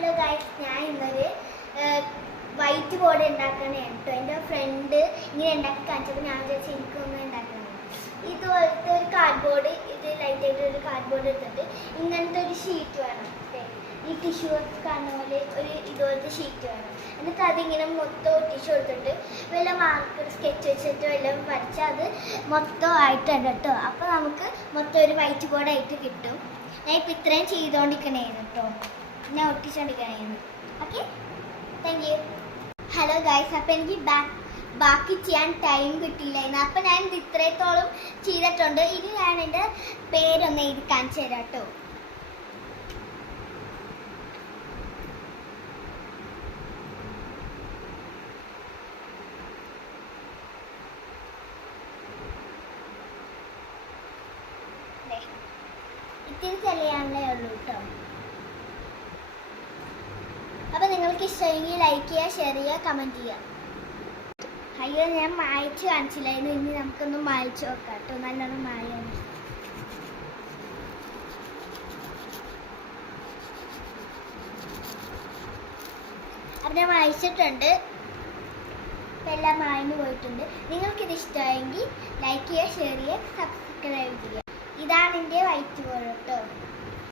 Hello guys, ഞാൻ ഇന്നൊരു white board ഉണ്ടാക്കണേ കേട്ടോ. എൻ്റെ ഫ്രണ്ട് ഇങ്ങനെ ഉണ്ടാക്കി കാണിച്ചപ്പോൾ ഞാൻ വിചാരിച്ചു എനിക്കൊന്നും ഉണ്ടാക്കണം. ഇതുപോലത്തെ ഒരു കാർഡ്ബോർഡ്, ഇത് ലൈറ്റായിട്ട് ഒരു കാർഡ്ബോർഡ് എടുത്തിട്ട് ഇങ്ങനത്തെ ഒരു ഷീറ്റ് വേണം. ഈ ടിഷ്യൂ കാണുന്ന പോലെ ഒരു ഇതുപോലത്തെ ഷീറ്റ് വേണം. എന്നിട്ട് അതിങ്ങനെ മൊത്തം ഒട്ടിച്ചു കൊടുത്തിട്ട് വല്ല മാർക്കർ സ്കെച്ച് വെച്ചിട്ട് വല്ലതും വരച്ചാൽ അത് മൊത്തം ആയിട്ടുണ്ട് കേട്ടോ. അപ്പോൾ നമുക്ക് മൊത്തം ഒരു വൈറ്റ് ബോർഡായിട്ട് കിട്ടും. ഞാൻ ഇപ്പം ഇത്രയും ചെയ്തുകൊണ്ടിരിക്കണേന്ന് കേട്ടോ, ഞാൻ ഒട്ടിച്ചുകൊണ്ടിരിക്കണേന്ന്. Okay, thank you. Hello guys, അപ്പം എനിക്ക് ബാക്കി ചെയ്യാൻ ടൈം കിട്ടിയില്ലായിരുന്നു. അപ്പം ഞാൻ ഇത് ഇത്രത്തോളം ചെയ്തിട്ടുണ്ട്. ഇനി ഞാൻ എൻ്റെ പേരൊന്ന് എഴുതി കാണിച്ചു തരാം കേട്ടോ. ഇത്തിരി തെളിയാണല്ലേ ഉള്ളൂ കേട്ടോ. അപ്പം നിങ്ങൾക്ക് ഇഷ്ടമെങ്കിൽ ലൈക്ക് ചെയ്യുക, ഷെയർ ചെയ്യുക, കമൻറ്റ് ചെയ്യുക. അയ്യോ, ഞാൻ മായ്ച്ച് കാണിച്ചില്ലായിരുന്നു. ഇനി നമുക്കൊന്ന് മായ്ച്ച് നോക്കാം കേട്ടോ. നല്ലോണം മായാണ്. അപ്പം ഞാൻ മായ്ച്ചിട്ടുണ്ട്. ഇപ്പം എല്ലാം മായ്ന്ന് പോയിട്ടുണ്ട്. നിങ്ങൾക്കിത് ഇഷ്ടമായെങ്കിൽ ലൈക്ക് ചെയ്യുക, ഷെയർ ചെയ്യുക, സബ്സ്ക്രൈബ് ചെയ്യുക. ഇതാണ് എൻ്റെ വൈറ്റ് ബോർഡ് കേട്ടോ.